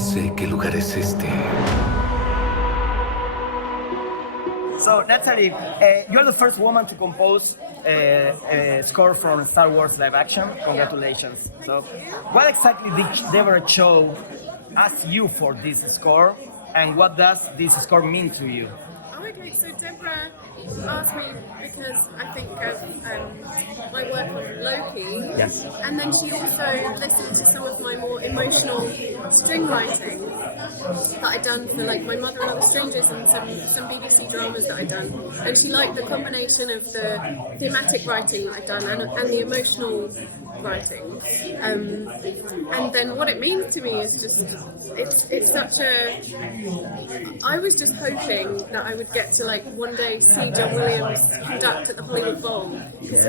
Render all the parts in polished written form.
sé qué lugar es este. So, Natalie, you're the first woman to compose a score from Star Wars live action. Congratulations. So, what exactly did Deborah Chow ask you for this score, and what does this score mean to you? Okay, so Deborah asked me because I think of my work on Loki. Yes. And then she also listened to some of my more emotional string writing that I'd done for like My Mother and Other Strangers and some BBC dramas that I'd done. And she liked the combination of the thematic writing that I'd done and the emotional writing. And then what it means to me is just, it's such a, I was just hoping that I would get to like one day see John Williams conduct at the Hollywood Bowl, because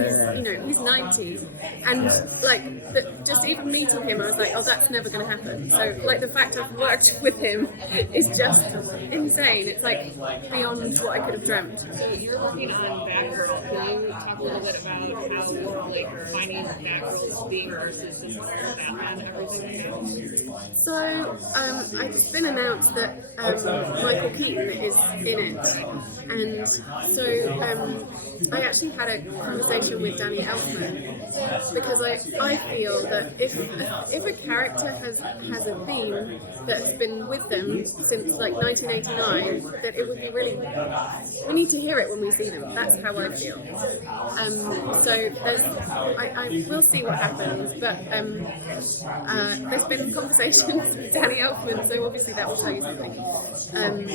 he's 90, and like just even meeting him I was like, oh, that's never going to happen. So like the fact I've worked with him is just insane. It's like beyond what I could have dreamt. You're working on Batgirl. Can you talk a little bit about how like finding Batgirl's theme versus just Batman, everything? So it's been announced that Michael Keaton is in it, and so I actually had a conversation with Danny Elfman, because I feel that if a character has a theme that has been with them since like 1989, that it would be really, we need to hear it when we see them. That's how I feel. So I will see what happens, but there's been conversations with Danny Elfman, so obviously that will tell you something. And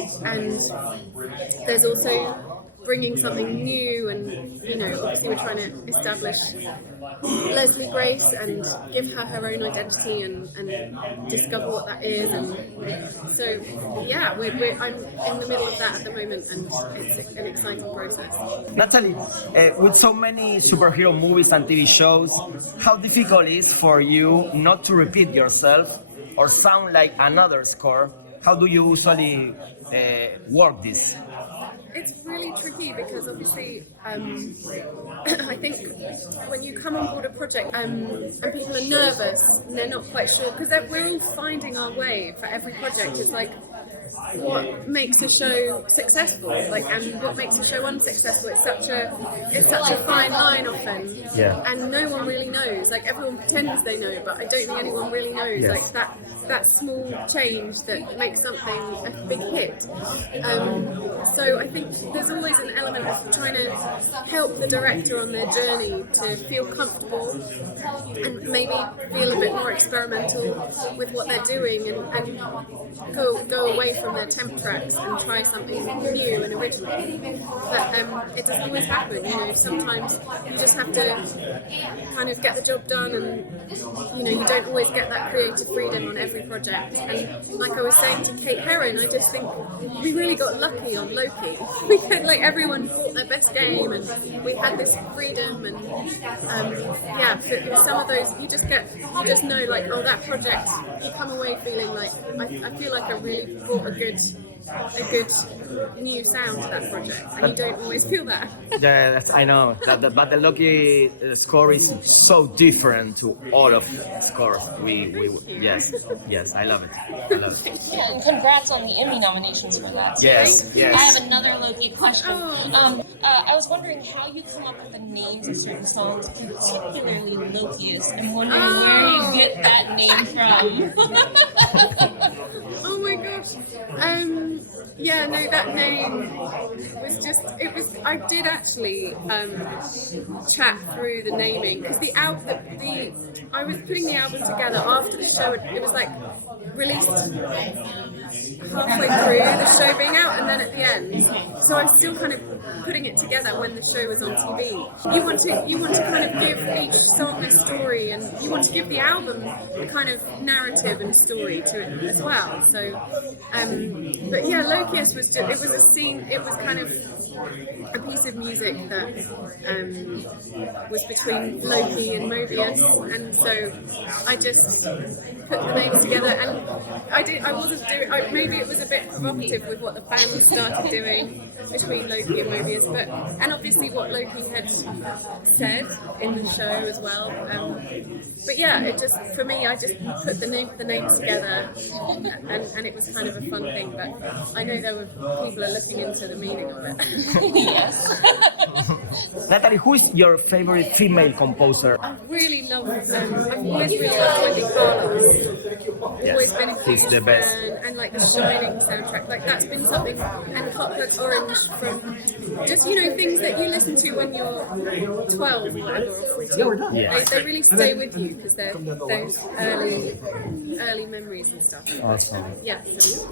there's also bringing something new, and obviously we're trying to establish Leslie Grace and give her own identity and discover what that is. And so yeah, I'm in the middle of that at the moment, and it's an exciting process. Natalie, with so many superhero movies and TV shows, how difficult it is for you not to repeat yourself or sound like another score? How do you usually work this? It's really tricky because obviously I think when you come on board a project and people are nervous and they're not quite sure, because we're all finding our way for every project. It's like, what makes a show successful, and what makes a show unsuccessful. It's such a fine line often, and no one really knows. Like everyone pretends they know, but I don't think anyone really knows. Yes. Like that small change that makes something a big hit. So I think there's always an element of trying to help the director on their journey to feel comfortable and maybe feel a bit more experimental with what they're doing, and go away from their temp tracks and try something new and original. But it doesn't always happen. Sometimes you just have to kind of get the job done, and you don't always get that creative freedom on every project. And like I was saying to Kate Herron, I just think we really got lucky on Loki. We had everyone brought their best game, and we had this freedom, and some of those you just know, like, oh, that project, you come away feeling like I feel like I really brought a good new sound to that project, and you don't always feel that. Yeah, I know. But the Loki score is so different to all of scores. Yes, I love it. Yeah, and congrats on the Emmy nominations for that. Yes. I have another Loki question. I was wondering how you come up with the names of certain songs, particularly Lokiest, and wondering where you get that name from. Oh my gosh. That name was I did actually chat through the naming, because I was putting the album together after the show. It was like released halfway through the show being out, and then at the end. So I was still kind of putting it together when the show was on TV. You want to kind of give each song a story, and you want to give the album a kind of narrative and story to it as well. So, but yeah, Lokiest was a scene. It was kind of a piece of music that was between Loki and Mobius, and so I just put the names together, and I wasn't doing. Maybe it was a bit provocative with what the band started doing, between Loki and Mobius, and obviously what Loki had said in the show as well. But yeah, it just, for me, I just put the names together, and it was kind of a fun thing. But I know people are looking into the meaning of it. Yes. Natalie, who is your favorite female composer? I really love I've always really loved Wendy Carlos. Always been a he's huge the best. fan, and like the Shining soundtrack, like that's been something, and Clockwork Orange, from just things that you listen to when you're 12 or 14. Yeah. They really stay with you because they're those early memories and stuff. Awesome. Yeah. So.